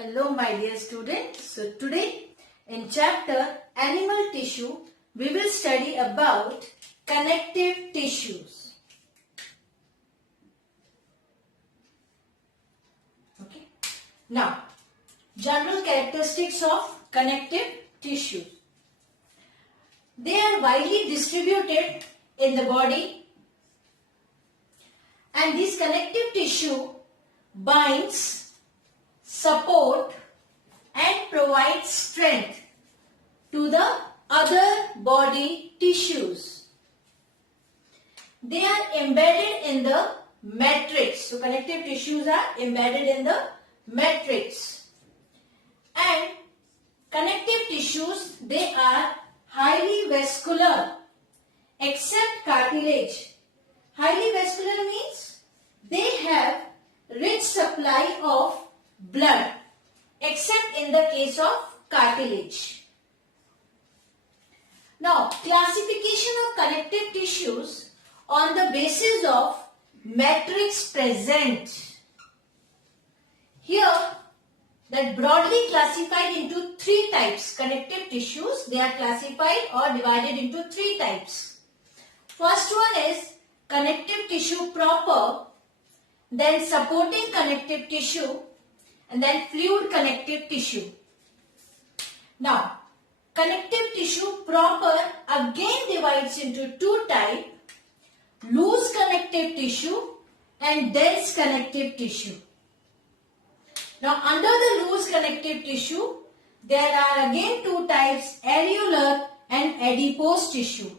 Hello my dear students. So today in chapter Animal Tissue we will study about connective tissues. Okay. Now general characteristics of connective tissues. They are widely distributed in the body and this connective tissue binds, support and provides strength to the other body tissues. They are embedded in the matrix. So connective tissues are embedded in the matrix. And connective tissues, they are highly vascular except cartilage. Highly vascular means they have rich supply of blood except in the case of cartilage. Now, classification of connective tissues on the basis of matrix present. Here, that broadly classified into three types. Connective tissues, they are classified or divided into three types. First one is connective tissue proper, then supporting connective tissue, and then fluid connective tissue. Now, connective tissue proper again divides into two types, loose connective tissue and dense connective tissue. Now, under the loose connective tissue, there are again two types, areolar and adipose tissue.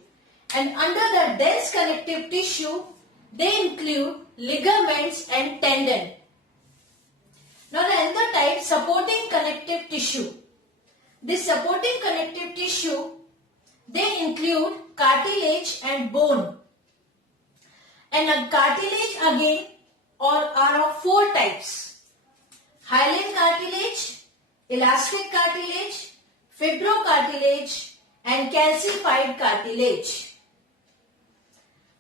And under the dense connective tissue, they include ligaments and tendon. Now, the another type, supporting connective tissue. This supporting connective tissue, they include cartilage and bone. And a cartilage again are of four types. Hyaline cartilage, elastic cartilage, fibrocartilage and calcified cartilage.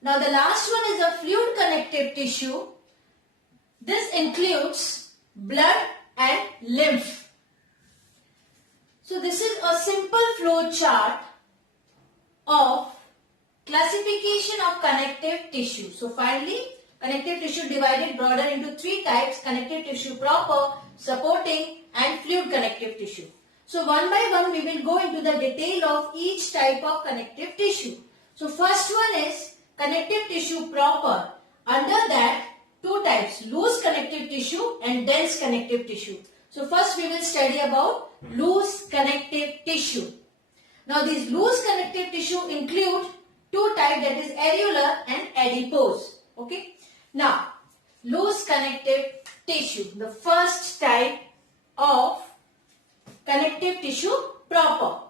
Now the last one is a fluid connective tissue. This includes blood and lymph. So this is a simple flow chart of classification of connective tissue. So finally, connective tissue divided broader into three types, connective tissue proper, supporting and fluid connective tissue. So one by one we will go into the detail of each type of connective tissue. So first one is connective tissue proper. Under that, two types, loose connective tissue and dense connective tissue. So first we will study about loose connective tissue. Now these loose connective tissue include two types, that is areolar and adipose. Okay. Now, loose connective tissue, the first type of connective tissue proper.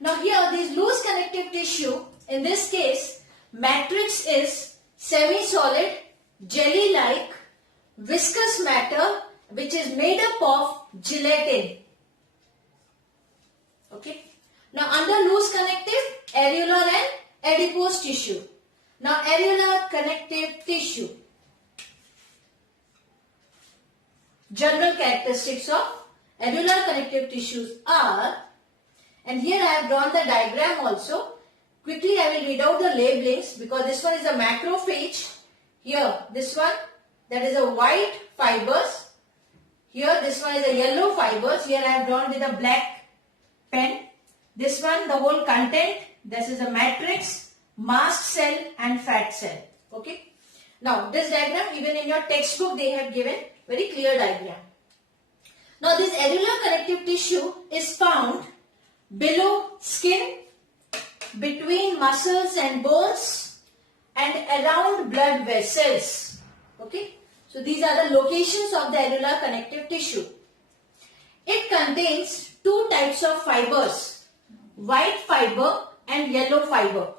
Now here this loose connective tissue, in this case, matrix is semi-solid, jelly-like, viscous matter which is made up of gelatin. Okay. Now under loose connective, areolar and adipose tissue. Now areolar connective tissue. General characteristics of areolar connective tissues are, and here I have drawn the diagram also. Quickly I will read out the labelings because this one is a macrophage. Here this one, that is a white fibers. Here this one is a yellow fibers. Here I have drawn with a black pen. This one, the whole content, this is a matrix, mast cell and fat cell. Okay. Now this diagram, even in your textbook they have given very clear diagram. Now this areolar connective tissue is found below skin, between muscles and bones and around blood vessels. Okay. So these are the locations of the areolar connective tissue. It contains two types of fibers, white fiber and yellow fiber.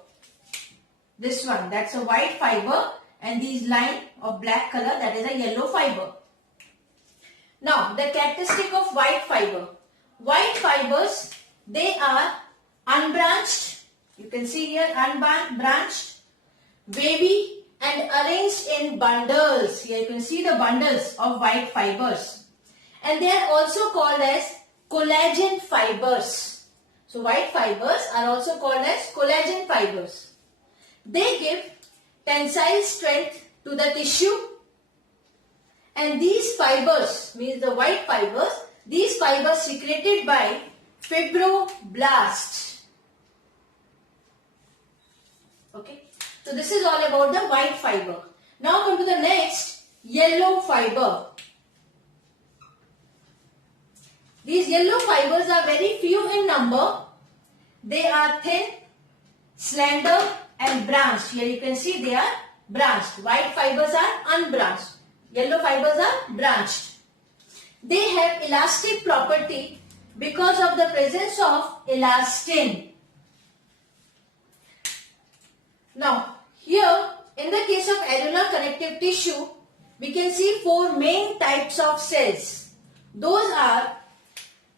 This one, that's a white fiber, and these line of black color, that is a yellow fiber. Now the characteristic of white fiber. White fibers, they are unbranched. You can see here unbranched, wavy and arranged in bundles. Here you can see the bundles of white fibers. and they are also called as collagen fibers. So white fibers are also called as collagen fibers. They give tensile strength to the tissue, and these fibers, means the white fibers, these fibers secreted by fibroblasts. Okay, so this is all about the white fiber. Now come to the next, yellow fiber. These yellow fibers are very few in number. They are thin, slender and branched. Here you can see they are branched. White fibers are unbranched. Yellow fibers are branched. They have elastic property because of the presence of elastin. Now, here in the case of areolar connective tissue, we can see four main types of cells. Those are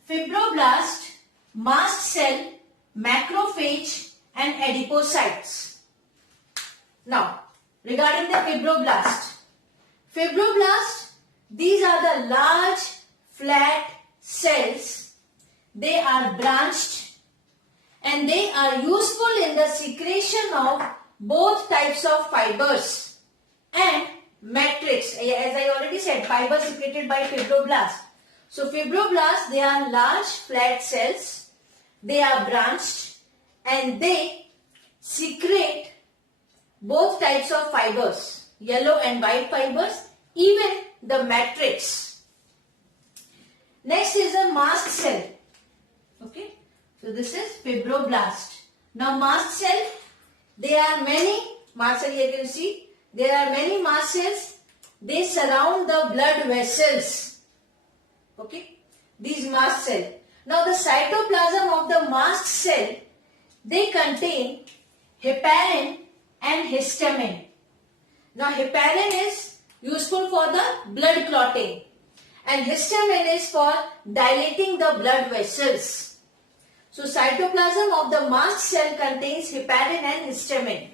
fibroblast, mast cell, macrophage and adipocytes. Now, regarding the fibroblast. Fibroblast, these are the large flat cells. They are branched and they are useful in the secretion of both types of fibers and matrix. As I already said, fibers secreted by fibroblast. So fibroblasts, they are large flat cells. They are branched and they secrete both types of fibers, yellow and white fibers, even the matrix. Next is a mast cell. Okay, so this is fibroblast. Now mast cell, there are many mast cells. You can see there are many mast cells. They surround the blood vessels. Okay, these mast cells. Now the cytoplasm of the mast cell, they contain heparin and histamine. Now heparin is useful for the blood clotting and histamine is for dilating the blood vessels. So cytoplasm of the mast cell contains heparin and histamine.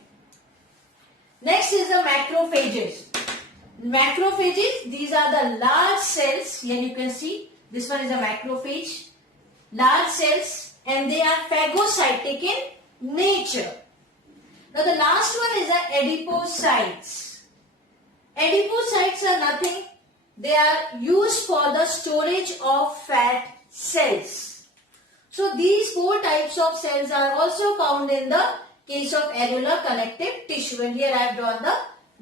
Next is the macrophages. Macrophages, these are the large cells. Here you can see this one is a macrophage. Large cells and they are phagocytic in nature. Now the last one is the adipocytes. Adipocytes are nothing. They are used for the storage of fat cells. So these four types of cells are also found in the case of areolar connective tissue, and here I have drawn the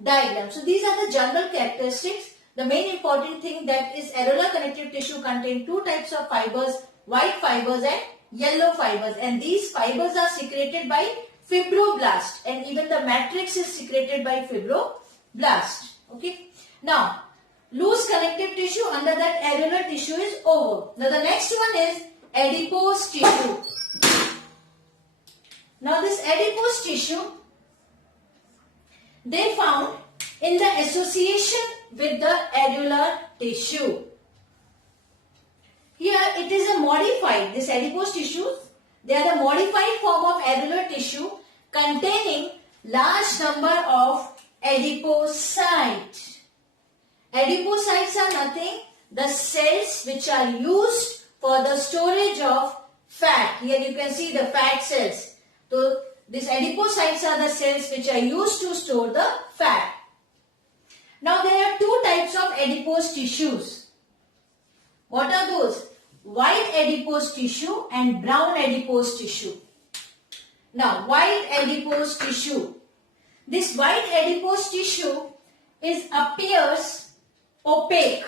diagram. So these are the general characteristics. The main important thing that is areolar connective tissue contain two types of fibers, white fibers and yellow fibers, and these fibers are secreted by fibroblast and even the matrix is secreted by fibroblast. Okay. Now, loose connective tissue, under that areolar tissue is over. Now the next one is adipose tissue. Now this adipose tissue, they found in the association with the areolar tissue. Here it is a modified, this adipose tissues, they are the modified form of areolar tissue containing large number of adipocytes. Adipocytes are nothing, the cells which are used for the storage of fat. Here you can see the fat cells. So these adipocytes are the cells which are used to store the fat. Now there are two types of adipose tissues. What are those? White adipose tissue and brown adipose tissue. Now white adipose tissue. This white adipose tissue appears opaque.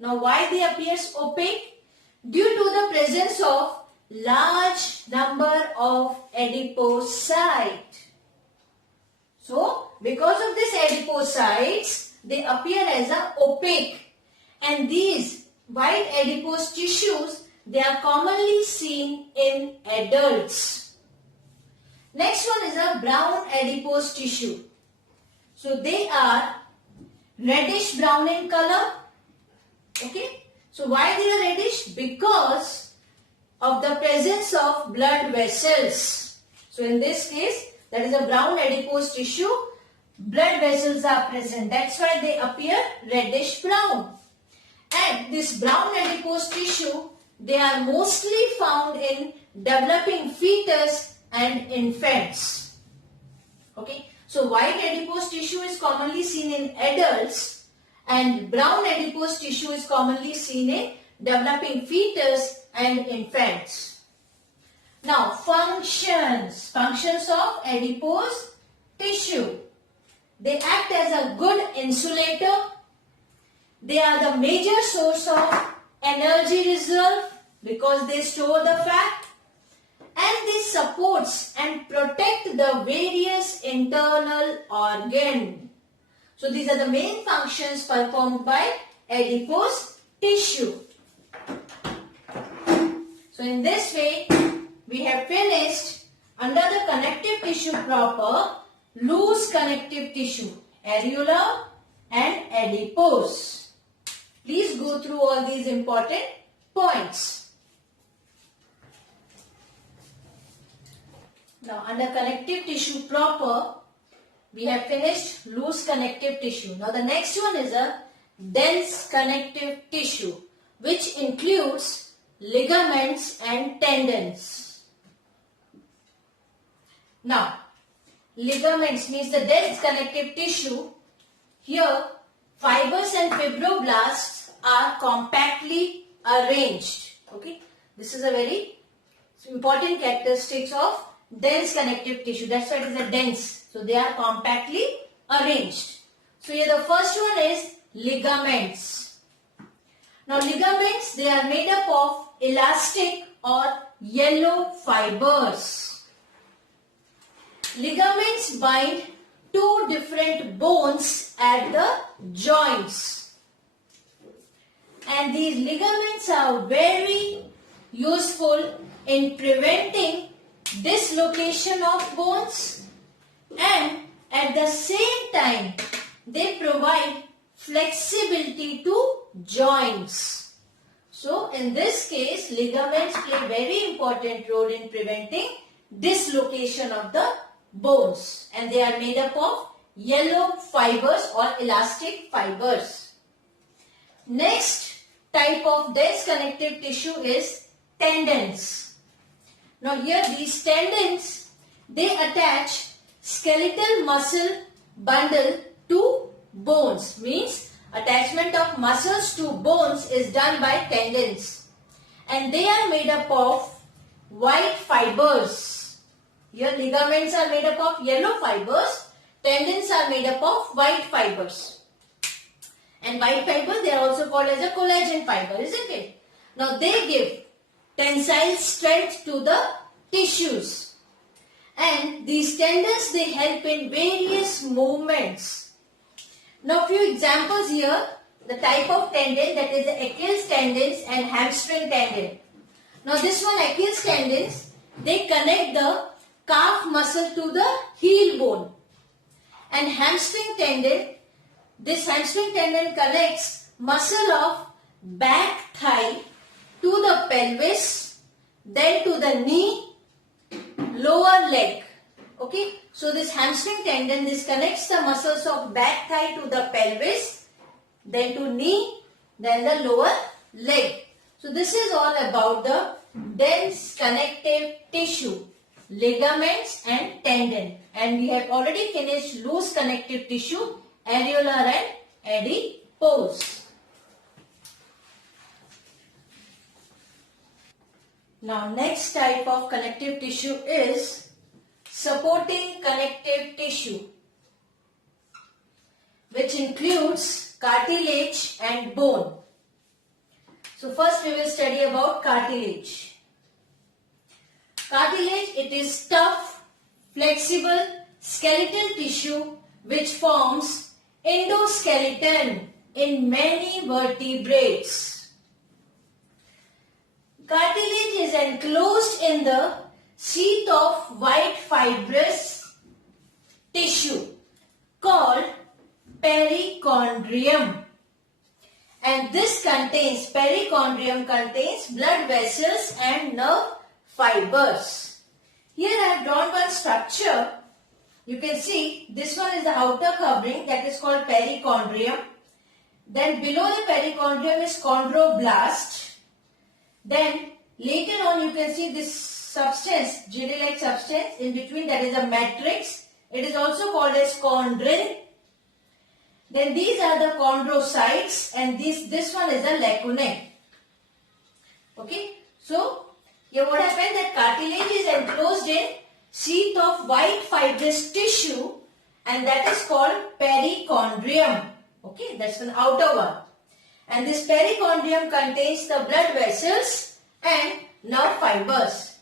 Now why they appears opaque? Due to the presence of large number of adipocytes. So because of this adipocytes, they appear as a opaque, and these white adipose tissues, they are commonly seen in adults. Next one is a brown adipose tissue. So they are reddish brown in color. Okay. So why they are reddish? Because of the presence of blood vessels. So in this case, that is a brown adipose tissue. Blood vessels are present. That's why they appear reddish brown. And this brown adipose tissue, they are mostly found in developing fetus and infants. Okay, so white adipose tissue is commonly seen in adults and brown adipose tissue is commonly seen in developing fetus and infants. Now, functions of adipose tissue. They act as a good insulator. They are the major source of energy reserve because they store the fat, and they supports and protect the various internal organs. So these are the main functions performed by adipose tissue. So in this way, we have finished under the connective tissue proper, loose connective tissue, areola and adipose. Please go through all these important points. Now, under connective tissue proper, we have finished loose connective tissue. Now, the next one is a dense connective tissue, which includes ligaments and tendons. Now, ligaments means the dense connective tissue. Here, fibers and fibroblasts are compactly arranged. Okay, this is a very important characteristics of dense connective tissue. That's why it is a dense. So they are compactly arranged. So here the first one is ligaments. Now ligaments, they are made up of elastic or yellow fibers. Ligaments bind two different bones at the joints. And these ligaments are very useful in preventing dislocation of bones, and at the same time they provide flexibility to joints. So in this case, ligaments play very important role in preventing dislocation of the bones, and they are made up of yellow fibers or elastic fibers. Next type of dense connective tissue is tendons. Now here these tendons, they attach skeletal muscle bundle to bones. Means attachment of muscles to bones is done by tendons. And they are made up of white fibers. Here ligaments are made up of yellow fibers. Tendons are made up of white fibers. And white fibers, they are also called as a collagen fiber, isn't it? Now they give tensile strength to the tissues, and these tendons, they help in various movements. Now few examples here, the type of tendon, that is the Achilles tendons and hamstring tendon. Now this one, Achilles tendons, they connect the calf muscle to the heel bone, and hamstring tendon, this hamstring tendon connects muscle of back thigh to the pelvis, then to the knee, lower leg. Okay, so this hamstring tendon, this connects the muscles of back thigh to the pelvis, then to knee, then the lower leg. So this is all about the dense connective tissue, ligaments and tendon. And we have already finished loose connective tissue, areolar and adipose. Now next type of connective tissue is supporting connective tissue, which includes cartilage and bone. So first we will study about cartilage. Cartilage, it is tough, flexible skeletal tissue which forms endoskeleton in many vertebrates. Cartilage is enclosed in the sheath of white fibrous tissue called perichondrium, and this perichondrium contains blood vessels and nerve fibers. Here I have drawn one structure. You can see this one is the outer covering, that is called perichondrium, Then below the perichondrium is chondroblast. Then later on you can see this substance, jelly-like substance in between, that is a matrix. It is also called as chondrin. Then these are the chondrocytes and this one is a lacunae. Okay. So here what happened, that cartilage is enclosed in sheath of white fibrous tissue and that is called perichondrium. Okay, that's an outer one. And this perichondrium contains the blood vessels and nerve fibers.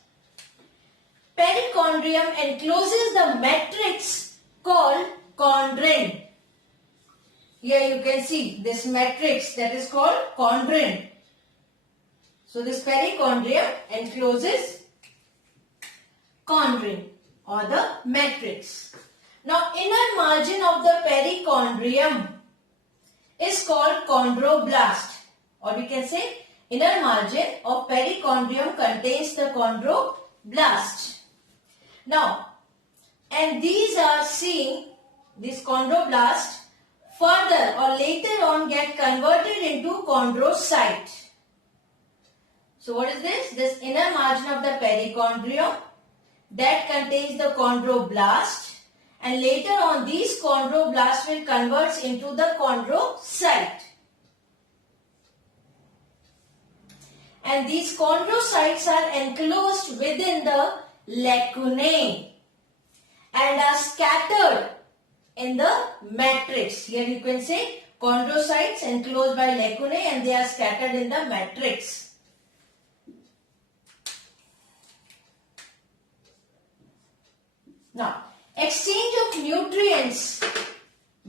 Perichondrium encloses the matrix called chondrin. Here you can see this matrix that is called chondrin. So this perichondrium encloses chondrin or the matrix. Now inner margin of the perichondrium is called chondroblast, or we can say inner margin of perichondrium contains the chondroblast. Now, and these are seen, this chondroblast further or later on get converted into chondrocyte. So what is this? This inner margin of the perichondrium that contains the chondroblast, and later on these chondroblasts will convert into the chondrocyte. And these chondrocytes are enclosed within the lacunae and are scattered in the matrix. Here you can say chondrocytes enclosed by lacunae and they are scattered in the matrix. Now, exchange of nutrients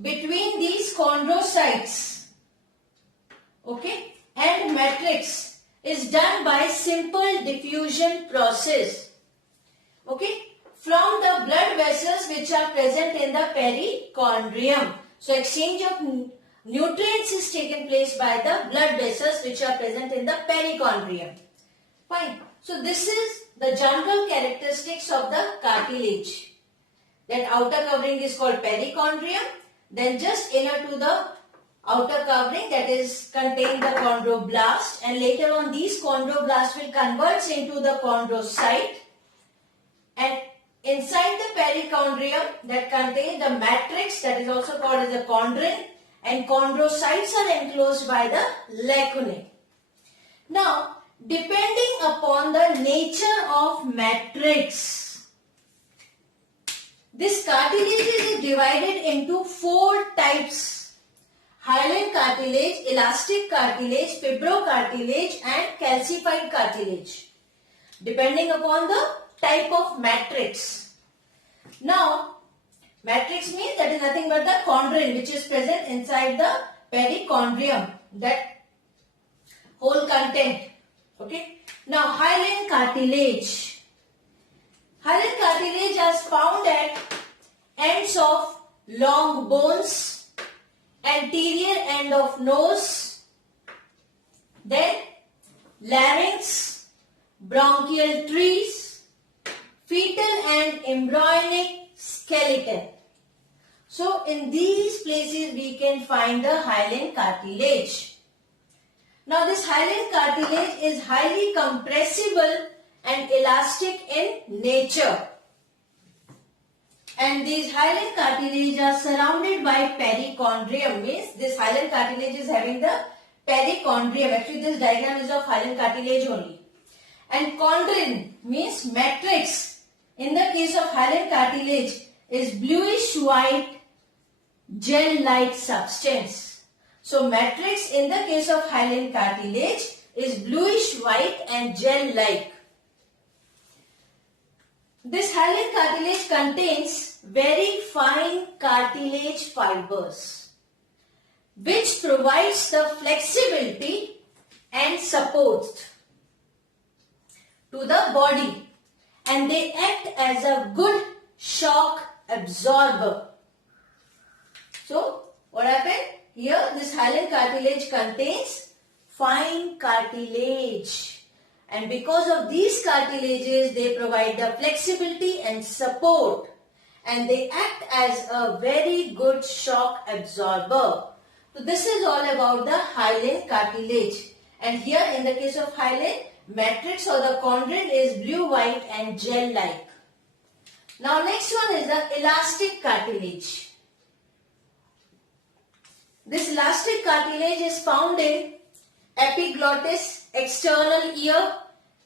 between these chondrocytes, okay, and matrix is done by simple diffusion process, okay, from the blood vessels which are present in the perichondrium. So exchange of nutrients is taken place by the blood vessels which are present in the perichondrium. Fine. So this is the general characteristics of the cartilage. That outer covering is called perichondrium. Then just inner to the outer covering, that is contain the chondroblast, and later on these chondroblasts will convert into the chondrocyte, and inside the perichondrium that contain the matrix, that is also called as the chondrin, and chondrocytes are enclosed by the lacunae. Now, depending upon the nature of matrix, this cartilage is divided into 4 types: hyaline cartilage, elastic cartilage, fibrocartilage and calcified cartilage, depending upon the type of matrix. Now, matrix means that is nothing but the chondrin which is present inside the perichondrium, that whole content. Okay. Now, hyaline cartilage. Hyaline cartilage is found at ends of long bones, anterior end of nose, then larynx, bronchial trees, fetal and embryonic skeleton. So in these places we can find the hyaline cartilage. Now this hyaline cartilage is highly compressible and elastic in nature. And these hyaline cartilage are surrounded by perichondrium, means this hyaline cartilage is having the perichondrium. Actually this diagram is of hyaline cartilage only. And chondrin means matrix. In the case of hyaline cartilage is bluish white gel-like substance. So matrix in the case of hyaline cartilage is bluish white and gel-like. This hyaline cartilage contains very fine cartilage fibers which provides the flexibility and support to the body, and they act as a good shock absorber. So what happened? Here this hyaline cartilage contains fine cartilage. And because of these cartilages, they provide the flexibility and support, and they act as a very good shock absorber. So this is all about the hyaline cartilage. And here in the case of hyaline, matrix or the chondrin is blue, white and gel-like. Now next one is the elastic cartilage. This elastic cartilage is found in epiglottis, external ear,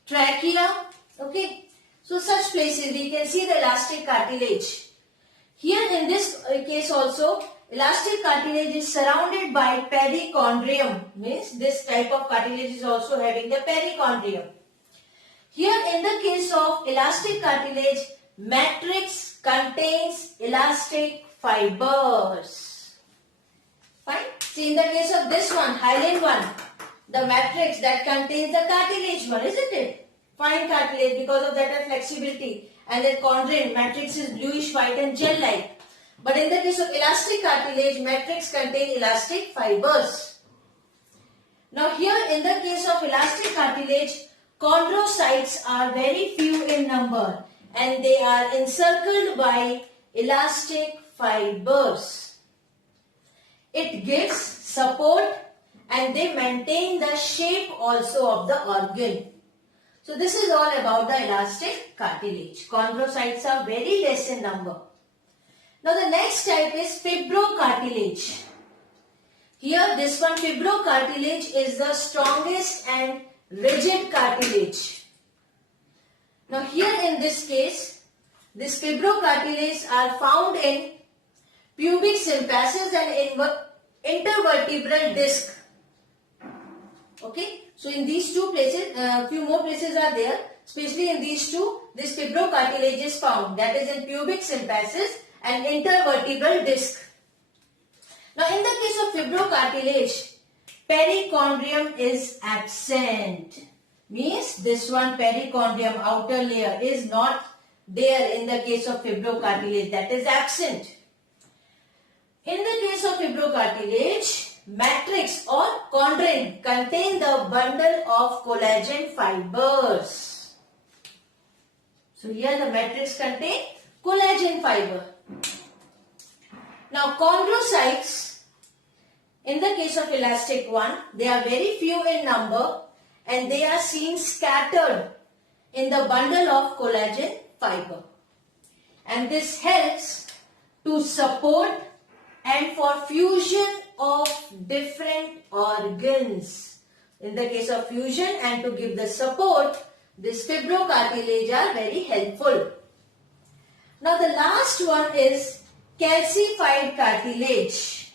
trachea. Okay. So such places we can see the elastic cartilage. Here in this case also, elastic cartilage is surrounded by perichondrium. Means this type of cartilage is also having the perichondrium. Here in the case of elastic cartilage, matrix contains elastic fibers. Fine. See, in the case of this one, hyaline one, the matrix that contains the cartilage one, isn't it? Fine cartilage, because of that flexibility. And the chondrin, matrix is bluish white and gel-like. But in the case of elastic cartilage, matrix contains elastic fibers. Now here in the case of elastic cartilage, chondrocytes are very few in number and they are encircled by elastic fibers. It gives support and they maintain the shape also of the organ. So this is all about the elastic cartilage. Chondrocytes are very less in number. Now the next type is fibrocartilage. Here this one, fibrocartilage, is the strongest and rigid cartilage. Now here in this case, this fibrocartilage are found in pubic symphysis and intervertebral disc. Okay, so in these two places, few more places are there. Especially in these two, this fibrocartilage is found. That is in pubic symphysis and intervertebral disc. Now in the case of fibrocartilage, perichondrium is absent. Means this one, perichondrium, outer layer, is not there in the case of fibrocartilage. That is absent. In the case of fibrocartilage, matrix or chondrin contain the bundle of collagen fibers. So here the matrix contain collagen fiber. Now chondrocytes, in the case of elastic one, they are very few in number and they are seen scattered in the bundle of collagen fiber. And this helps to support and for fusion of different organs. In the case of fusion and to give the support, this fibrocartilage are very helpful. Now the last one is calcified cartilage.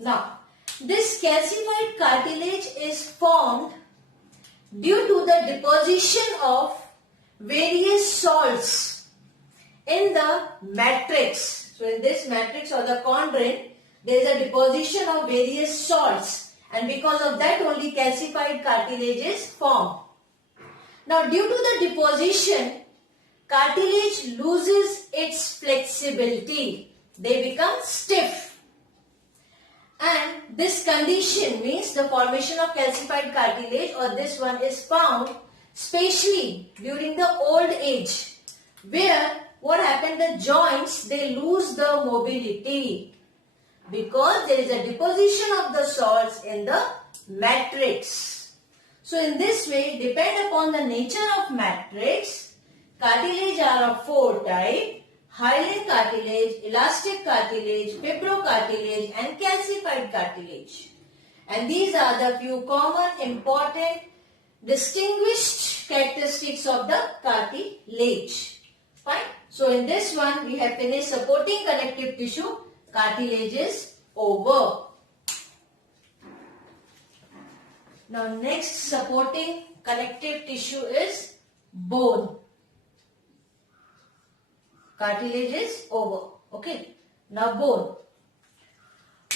Now this calcified cartilage is formed due to the deposition of various salts in the matrix. So in this matrix or the chondrin, there is a deposition of various salts and because of that only calcified cartilage is formed. Now due to the deposition, cartilage loses its flexibility. They become stiff. And this condition means the formation of calcified cartilage or this one is found especially during the old age where what happened, the joints, they lose the mobility because there is a deposition of the salts in the matrix. So in this way, depend upon the nature of matrix, cartilage are of four types: hyaline cartilage, elastic cartilage, fibrocartilage and calcified cartilage. And these are the few common, important, distinguished characteristics of the cartilage. Fine. So in this one, we have finished supporting connective tissue. Cartilage is over. Now next supporting connective tissue is bone. Cartilage is over. Okay. Now bone.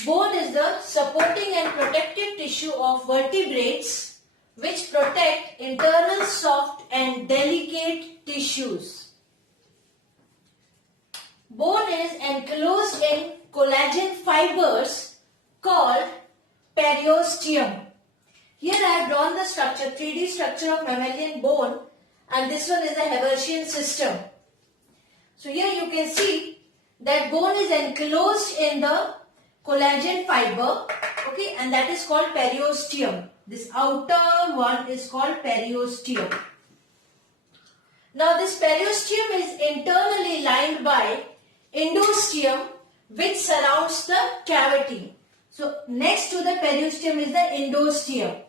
Bone is the supporting and protective tissue of vertebrates which protect internal soft and delicate tissues. Bone is enclosed in collagen fibers called periosteum. Here I have drawn the structure, 3D structure of mammalian bone, and this one is a Haversian system. So here you can see that bone is enclosed in the collagen fiber, okay, and that is called periosteum. This outer one is called periosteum. Now this periosteum is internally lined by endosteum, which surrounds the cavity. So next to the periosteum is the endosteum.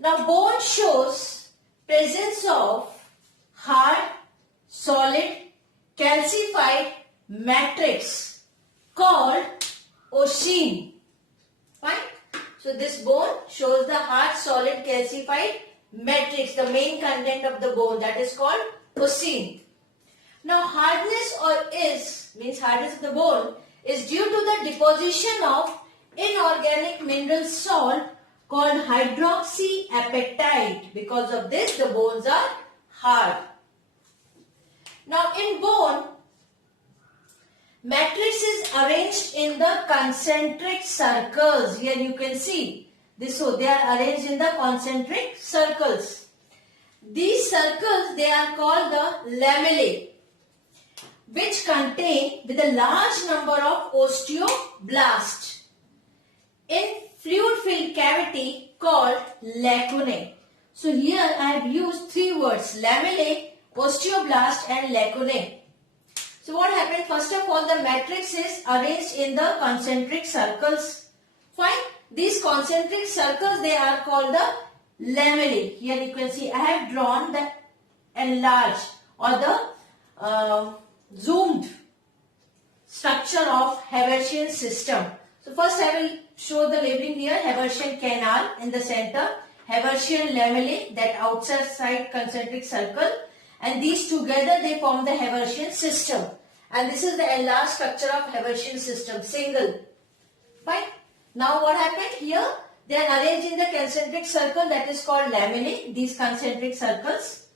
Now bone shows presence of hard, solid, calcified matrix called osine. Fine. So this bone shows the hard, solid, calcified matrix, the main content of the bone, that is called osine. Now hardness means hardness of the bone is due to the deposition of inorganic mineral salt called hydroxyapatite. Because of this the bones are hard. Now in bone, matrix is arranged in the concentric circles. Here you can see this, so they are arranged in the concentric circles. These circles, they are called the lamellae, which contain with a large number of osteoblasts in fluid-filled cavity called lacunae. So here I have used three words: lamellae, osteoblast and lacunae. So what happened? First of all, the matrix is arranged in the concentric circles. Fine. These concentric circles, they are called the lamellae. Here you can see I have drawn the enlarged or the zoomed structure of Haversian system. So first I will show the labeling here. Haversian canal in the center, Haversian lamellae, that outside concentric circle, and these together they form the Haversian system. And this is the enlarged structure of Haversian system, single. Fine. Now what happened here? They are arranged in the concentric circle, that is called lamellae, these concentric circles,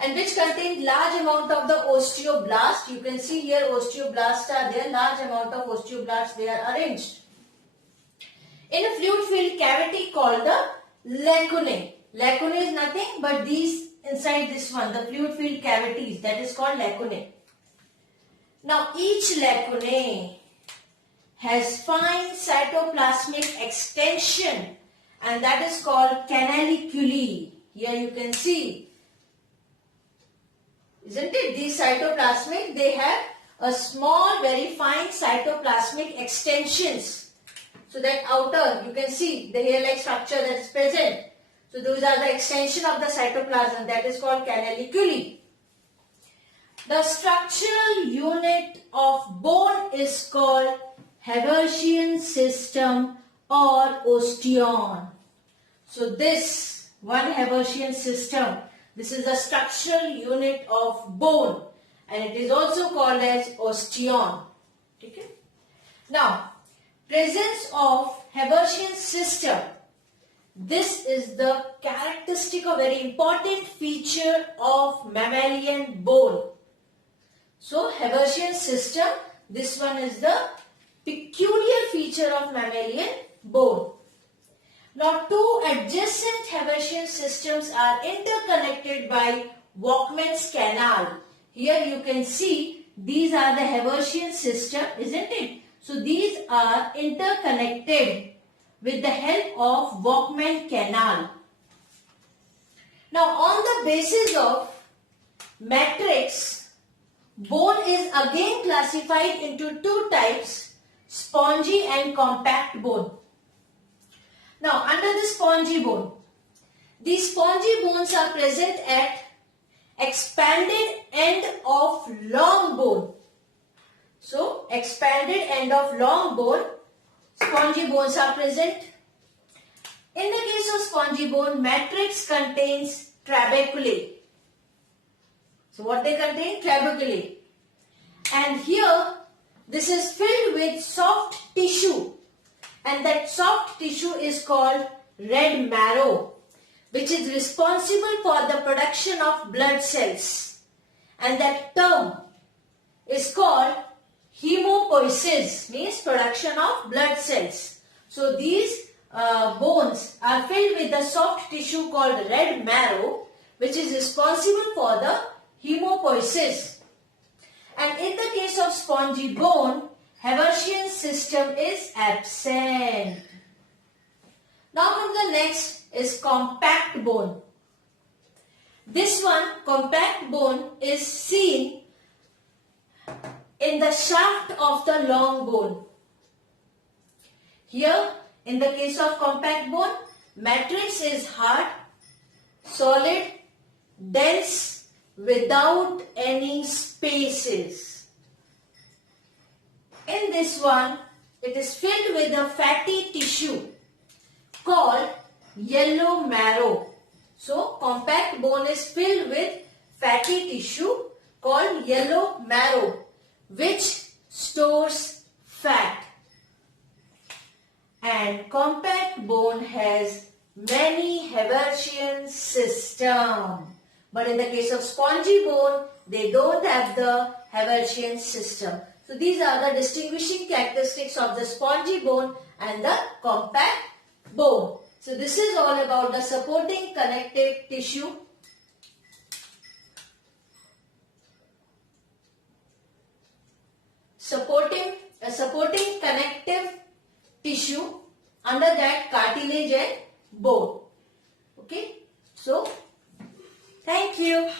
and which contain large amount of the osteoblast. You can see here osteoblasts are there, large amount of osteoblasts, they are arranged in a fluid filled cavity called the lacunae. Lacunae is nothing but these inside this one, the fluid filled cavities, that is called lacunae. Now each lacunae has fine cytoplasmic extension, and that is called canaliculi. Here you can see, isn't it? These cytoplasmic, they have a small, very fine cytoplasmic extensions. So that outer, you can see the hair-like structure that is present. So those are the extension of the cytoplasm, that is called canaliculi. The structural unit of bone is called Haversian system or osteon. So this one Haversian system, this is the structural unit of bone, and it is also called as osteon. Okay? Now, presence of Haversian system. This is the characteristic or very important feature of mammalian bone. So Haversian system, this one is the peculiar feature of mammalian bone. Now two adjacent Haversian systems are interconnected by Walkman's canal. Here you can see these are the Haversian system, isn't it? So these are interconnected with the help of Walkman canal. Now on the basis of matrix, bone is again classified into two types, spongy and compact bone. Now under the spongy bone, these spongy bones are present at expanded end of long bone. So expanded end of long bone, spongy bones are present. In the case of spongy bone, matrix contains trabeculae. So what they contain? Trabeculae. And here this is filled with soft tissue, and that soft tissue is called red marrow, which is responsible for the production of blood cells, and that term is called hemopoiesis, means production of blood cells. So these bones are filled with the soft tissue called red marrow, which is responsible for the hemopoiesis. And in the case of spongy bone, Haversian system is absent. Now from the next is compact bone. This one, compact bone, is seen in the shaft of the long bone. Here, in the case of compact bone, matrix is hard, solid, dense, without any spaces. In this one, it is filled with a fatty tissue called yellow marrow. So, compact bone is filled with fatty tissue called yellow marrow, which stores fat. And compact bone has many Haversian system. But in the case of spongy bone, they don't have the Haversian system. So these are the distinguishing characteristics of the spongy bone and the compact bone. So this is all about the supporting connective tissue. Supporting connective tissue, under that cartilage and bone. Okay. So, thank you.